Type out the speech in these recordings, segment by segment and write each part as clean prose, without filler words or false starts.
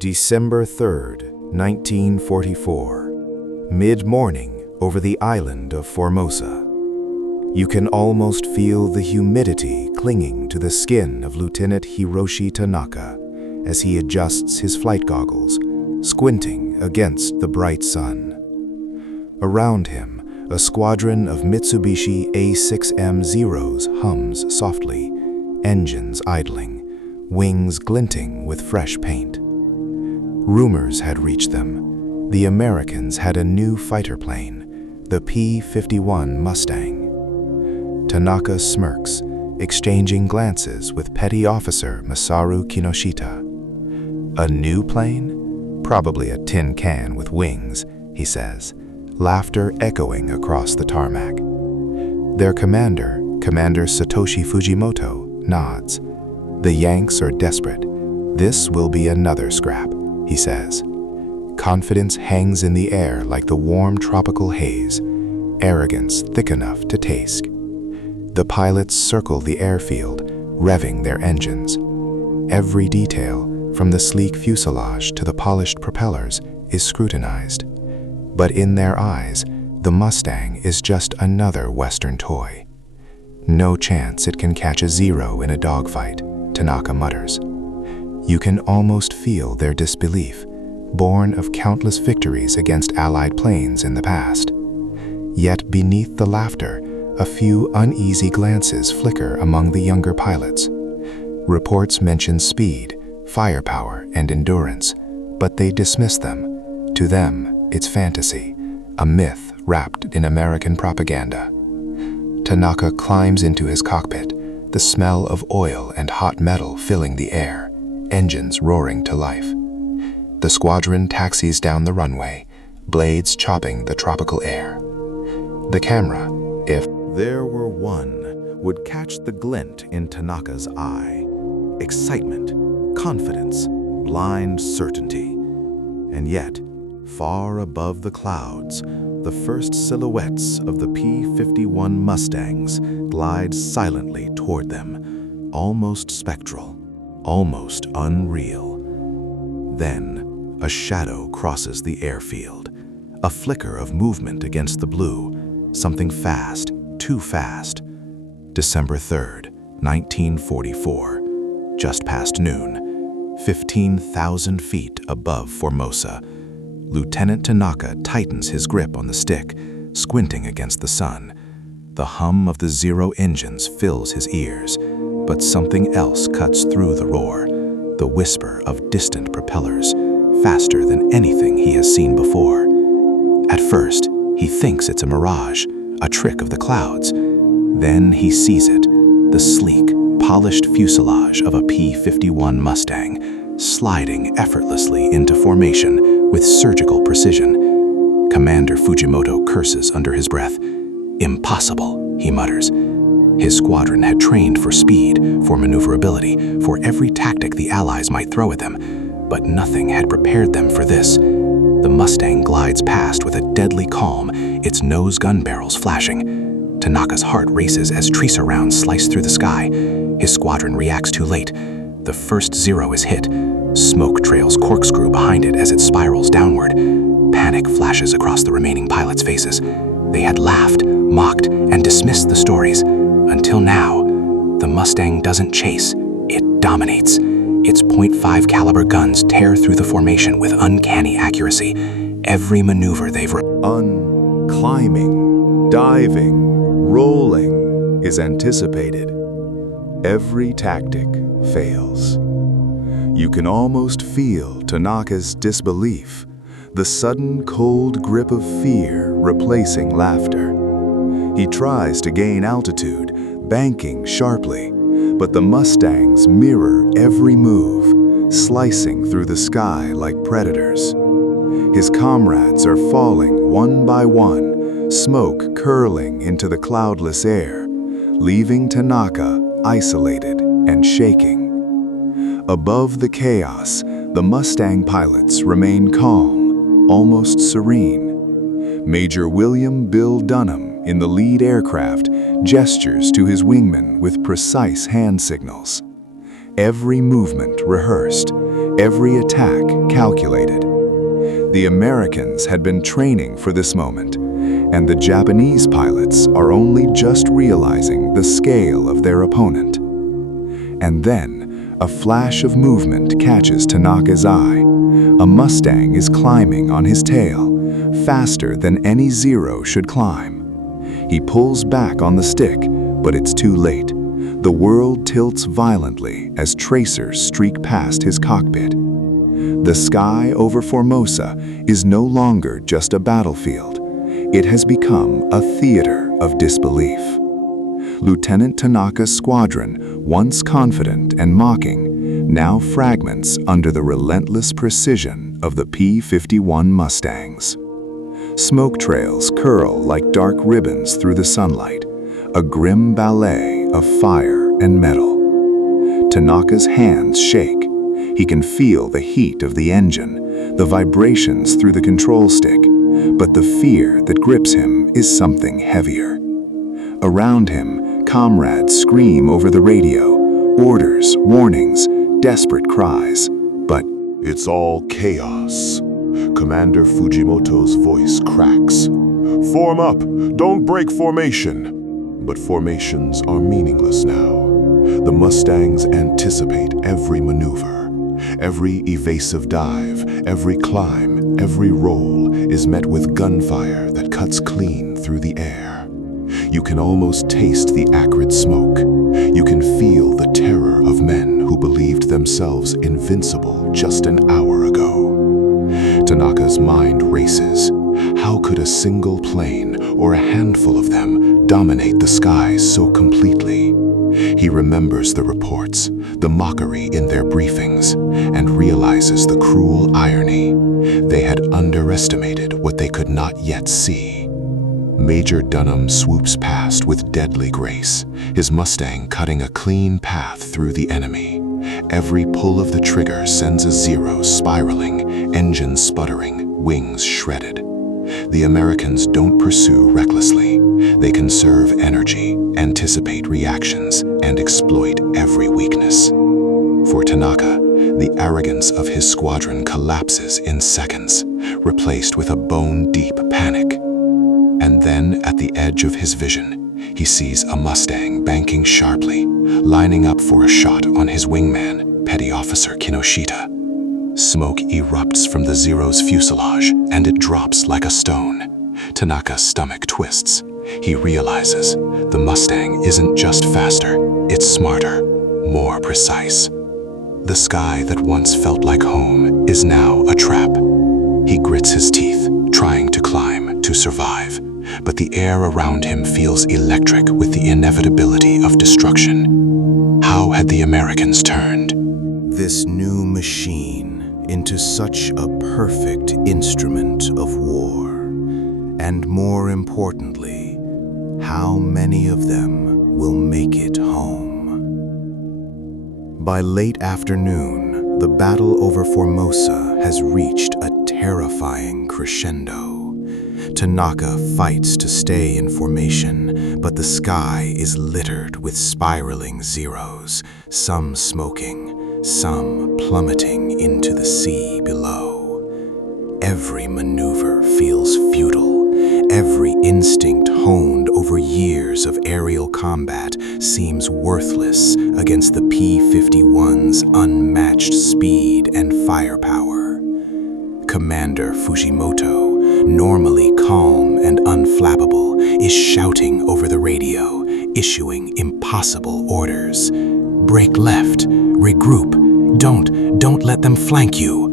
December 3rd, 1944. Mid-morning over the island of Formosa. You can almost feel the humidity clinging to the skin of Lieutenant Hiroshi Tanaka as he adjusts his flight goggles, squinting against the bright sun. Around him, a squadron of Mitsubishi A6M Zeros hums softly, engines idling, wings glinting with fresh paint. Rumors had reached them. The Americans had a new fighter plane, the P-51 Mustang. Tanaka smirks, exchanging glances with Petty Officer Masaru Kinoshita. A new plane? Probably a tin can with wings, he says, laughter echoing across the tarmac. Their commander, Commander Satoshi Fujimoto, nods. The Yanks are desperate. This will be another scrap, he says. Confidence hangs in the air like the warm tropical haze, arrogance thick enough to taste. The pilots circle the airfield, revving their engines. Every detail, from the sleek fuselage to the polished propellers, is scrutinized. But in their eyes, the Mustang is just another Western toy. No chance it can catch a zero in a dogfight, Tanaka mutters. You can almost feel their disbelief, born of countless victories against Allied planes in the past. Yet beneath the laughter, a few uneasy glances flicker among the younger pilots. Reports mention speed, firepower, and endurance, but they dismiss them. To them, it's fantasy, a myth wrapped in American propaganda. Tanaka climbs into his cockpit, the smell of oil and hot metal filling the air, engines roaring to life. The squadron taxis down the runway, blades chopping the tropical air. The camera, if there were one, would catch the glint in Tanaka's eye. Excitement, confidence, blind certainty. And yet, far above the clouds, the first silhouettes of the P-51 Mustangs glide silently toward them, almost spectral, almost unreal. Then, a shadow crosses the airfield, a flicker of movement against the blue, something fast, too fast. December 3rd, 1944, just past noon, 15,000 feet above Formosa. Lieutenant Tanaka tightens his grip on the stick, squinting against the sun. The hum of the Zero engines fills his ears, but something else cuts through the roar, the whisper of distant propellers, faster than anything he has seen before. At first, he thinks it's a mirage, a trick of the clouds. Then he sees it, the sleek, polished fuselage of a P-51 Mustang, sliding effortlessly into formation with surgical precision. Commander Fujimoto curses under his breath. Impossible, he mutters. His squadron had trained for speed, for maneuverability, for every tactic the Allies might throw at them, but nothing had prepared them for this. The Mustang glides past with a deadly calm, its nose gun barrels flashing. Tanaka's heart races as tracer rounds slice through the sky. His squadron reacts too late. The first Zero is hit. Smoke trails corkscrew behind it as it spirals downward. Panic flashes across the remaining pilots' faces. They had laughed, mocked, and dismissed the stories. Until now, the Mustang doesn't chase, it dominates. Its .5 caliber guns tear through the formation with uncanny accuracy. Every maneuver they've climbing, diving, rolling is anticipated. Every tactic fails. You can almost feel Tanaka's disbelief, the sudden cold grip of fear replacing laughter. He tries to gain altitude, banking sharply, but the Mustangs mirror every move, slicing through the sky like predators. His comrades are falling one by one, smoke curling into the cloudless air, leaving Tanaka isolated and shaking. Above the chaos, the Mustang pilots remain calm, almost serene. Major William Bill Dunham in the lead aircraft gestures to his wingman with precise hand signals. Every movement rehearsed, every attack calculated. The Americans had been training for this moment, and the Japanese pilots are only just realizing the scale of their opponent. And then, a flash of movement catches Tanaka's eye. A Mustang is climbing on his tail, faster than any Zero should climb. He pulls back on the stick, but it's too late. The world tilts violently as tracers streak past his cockpit. The sky over Formosa is no longer just a battlefield. It has become a theater of disbelief. Lieutenant Tanaka's squadron, once confident and mocking, now fragments under the relentless precision of the P-51 Mustangs. Smoke trails curl like dark ribbons through the sunlight, a grim ballet of fire and metal. Tanaka's hands shake. He can feel the heat of the engine, the vibrations through the control stick, but the fear that grips him is something heavier. Around him, comrades scream over the radio, orders, warnings, desperate cries, but it's all chaos. Commander Fujimoto's voice cracks. Form up, don't break formation. But formations are meaningless now. The Mustangs anticipate every maneuver. Every evasive dive, every climb, every roll is met with gunfire that cuts clean through the air. You can almost taste the acrid smoke. You can feel the terror of men who believed themselves invincible just an hour ago. Tanaka's mind races. How could a single plane or a handful of them dominate the skies so completely? He remembers the reports, the mockery in their briefings, and realizes the cruel irony. They had underestimated what they could not yet see. Major Dunham swoops past with deadly grace, his Mustang cutting a clean path through the enemy. Every pull of the trigger sends a Zero spiraling, engine sputtering, wings shredded. The Americans don't pursue recklessly. They conserve energy, anticipate reactions, and exploit every weakness. For Tanaka, the arrogance of his squadron collapses in seconds, replaced with a bone-deep panic. And then, at the edge of his vision, he sees a Mustang banking sharply, lining up for a shot on his wingman, Petty Officer Kinoshita. Smoke erupts from the Zero's fuselage, and it drops like a stone. Tanaka's stomach twists. He realizes the Mustang isn't just faster, it's smarter, more precise. The sky that once felt like home is now a trap. He grits his teeth, trying to climb, to survive, but the air around him feels electric with the inevitability of destruction. How had the Americans turned this new machine into such a perfect instrument of war? And more importantly, how many of them will make it home? By late afternoon, the battle over Formosa has reached a terrifying crescendo. Tanaka fights to stay in formation, but the sky is littered with spiraling Zeros, some smoking, some plummeting into the sea below. Every maneuver feels futile. Every instinct honed over years of aerial combat seems worthless against the P-51's unmatched speed and firepower. Commander Fujimoto, normally calm and unflappable, is shouting over the radio, issuing impossible orders. Break left, regroup, don't let them flank you.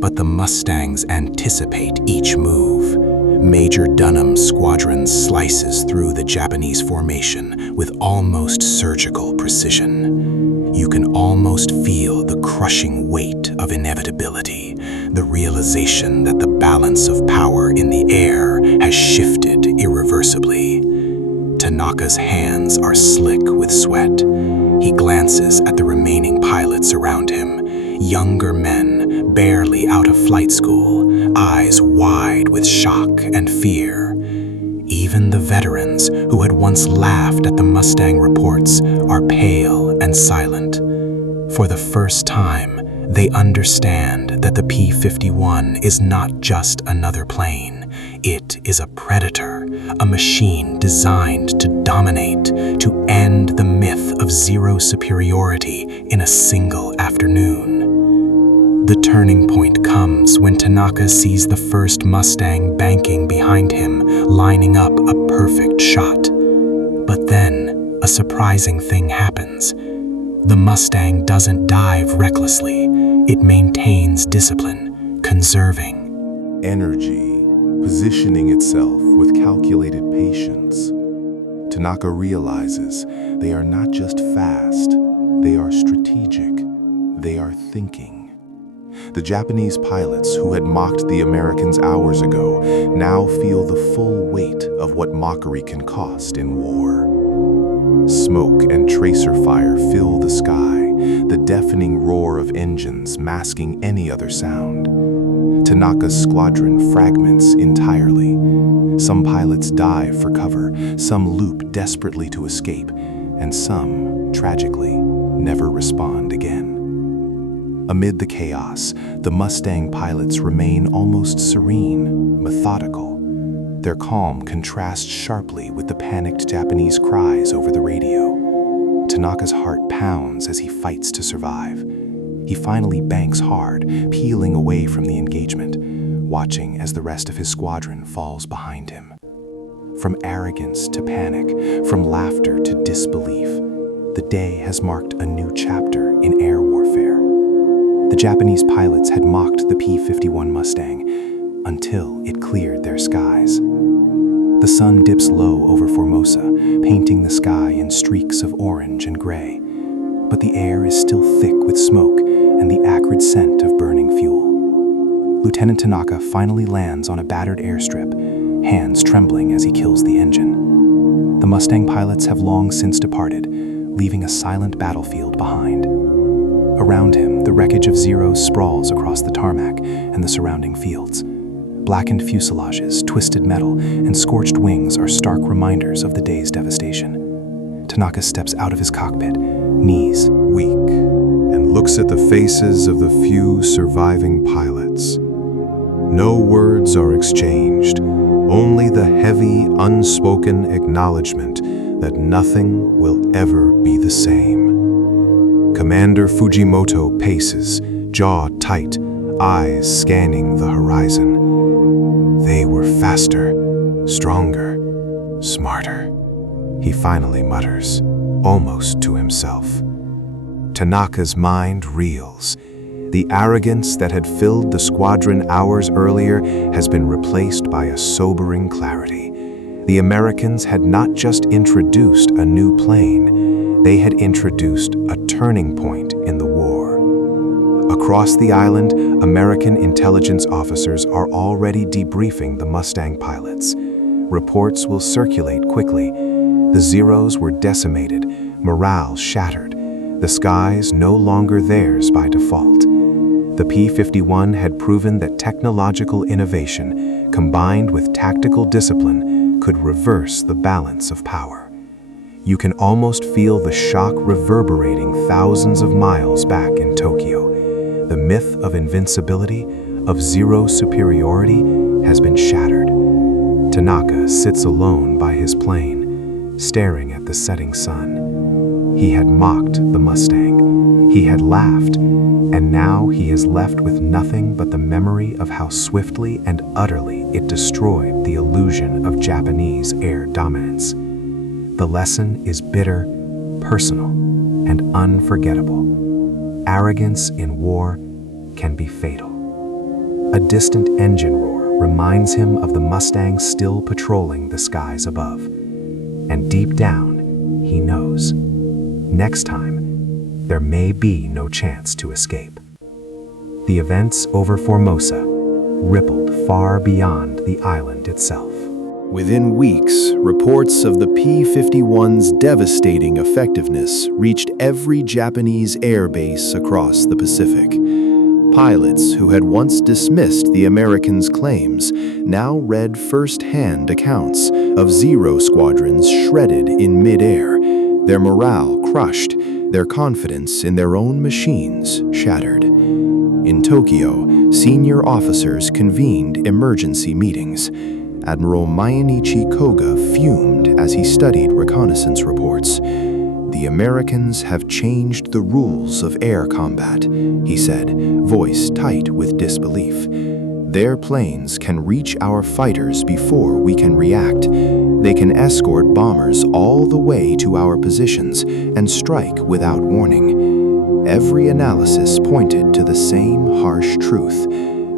But the Mustangs anticipate each move. Major Dunham's squadron slices through the Japanese formation with almost surgical precision. You can almost feel the crushing weight of inevitability, the realization that the balance of power in the air has shifted irreversibly. Tanaka's hands are slick with sweat. He glances at the remaining pilots around him, younger men barely out of flight school, eyes wide with shock and fear. Even the veterans who had once laughed at the Mustang reports are pale and silent. For the first time, They understand that the P-51 is not just another plane. It is a predator, a machine designed to dominate, to end the myth of zero superiority in a single afternoon. The turning point comes when Tanaka sees the first Mustang banking behind him, lining up a perfect shot. But then, a surprising thing happens. The Mustang doesn't dive recklessly. It maintains discipline, conserving energy, positioning itself with calculated patience. Tanaka realizes they are not just fast, they are strategic, they are thinking. The Japanese pilots who had mocked the Americans hours ago now feel the full weight of what mockery can cost in war. Smoke and tracer fire fill the sky, the deafening roar of engines masking any other sound. Tanaka's squadron fragments entirely. Some pilots dive for cover, some loop desperately to escape, and some, tragically, never respond again. Amid the chaos, the Mustang pilots remain almost serene, methodical. Their calm contrasts sharply with the panicked Japanese cries over the radio. Tanaka's heart pounds as he fights to survive. He finally banks hard, peeling away from the engagement, watching as the rest of his squadron falls behind him. From arrogance to panic, from laughter to disbelief, the day has marked a new chapter in air warfare. The Japanese pilots had mocked the P-51 Mustang until it cleared their skies. The sun dips low over Formosa, painting the sky in streaks of orange and gray. But the air is still thick with smoke and the acrid scent of burning fuel. Lieutenant Tanaka finally lands on a battered airstrip, hands trembling as he kills the engine. The Mustang pilots have long since departed, leaving a silent battlefield behind. Around him, the wreckage of Zeros sprawls across the tarmac and the surrounding fields. Blackened fuselages, twisted metal, and scorched wings are stark reminders of the day's devastation. Tanaka steps out of his cockpit, knees weak, and looks at the faces of the few surviving pilots. No words are exchanged, only the heavy, unspoken acknowledgement that nothing will ever be the same. Commander Fujimoto paces, jaw tight, eyes scanning the horizon. They were faster, stronger, smarter, he finally mutters, almost to himself. Tanaka's mind reels. The arrogance that had filled the squadron hours earlier has been replaced by a sobering clarity. The Americans had not just introduced a new plane, they had introduced a turning point in the war. Across the island, American intelligence officers are already debriefing the Mustang pilots. Reports will circulate quickly. The Zeros were decimated, morale shattered, the skies no longer theirs by default. The P-51 had proven that technological innovation, combined with tactical discipline, could reverse the balance of power. You can almost feel the shock reverberating thousands of miles back in Tokyo. The myth of invincibility, of zero superiority, has been shattered. Tanaka sits alone by his plane, staring at the setting sun. He had mocked the Mustang. He had laughed, and now he is left with nothing but the memory of how swiftly and utterly it destroyed the illusion of Japanese air dominance. The lesson is bitter, personal, and unforgettable. Arrogance in war can be fatal. A distant engine roar reminds him of the Mustang still patrolling the skies above. And deep down, he knows, next time, there may be no chance to escape. The events over Formosa rippled far beyond the island itself. Within weeks, reports of the P-51's devastating effectiveness reached every Japanese air base across the Pacific. Pilots who had once dismissed the Americans' claims now read first-hand accounts of Zero squadrons shredded in mid-air, their morale crushed, their confidence in their own machines shattered. In Tokyo, senior officers convened emergency meetings. Admiral Mainichi Koga fumed as he studied reconnaissance reports. "The Americans have changed the rules of air combat," he said, voice tight with disbelief. "Their planes can reach our fighters before we can react. They can escort bombers all the way to our positions and strike without warning." Every analysis pointed to the same harsh truth.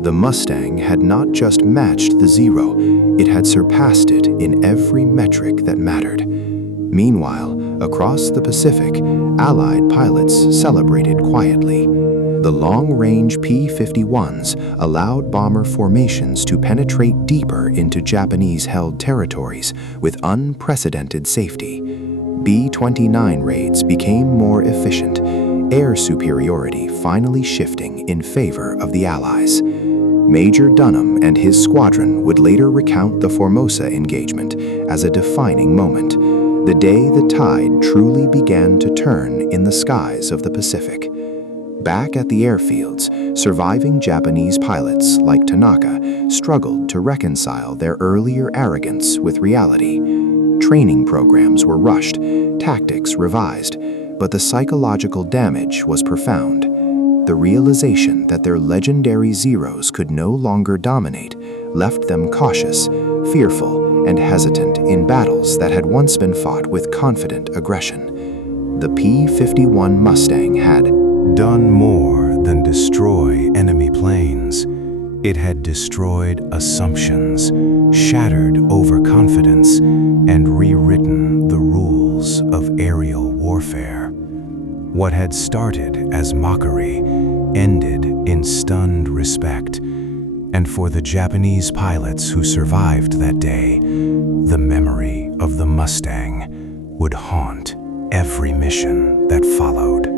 The Mustang had not just matched the Zero, it had surpassed it in every metric that mattered. Meanwhile, across the Pacific, Allied pilots celebrated quietly. The long-range P-51s allowed bomber formations to penetrate deeper into Japanese-held territories with unprecedented safety. B-29 raids became more efficient, air superiority finally shifting in favor of the Allies. Major Dunham and his squadron would later recount the Formosa engagement as a defining moment, the day the tide truly began to turn in the skies of the Pacific. Back at the airfields, surviving Japanese pilots like Tanaka struggled to reconcile their earlier arrogance with reality. Training programs were rushed, tactics revised, but the psychological damage was profound. The realization that their legendary Zeros could no longer dominate left them cautious, fearful, and hesitant in battles that had once been fought with confident aggression. The P-51 Mustang had done more than destroy enemy planes. It had destroyed assumptions, shattered overconfidence, and rewritten the rules of aerial warfare. What had started as mockery ended in stunned respect, and for the Japanese pilots who survived that day, the memory of the Mustang would haunt every mission that followed.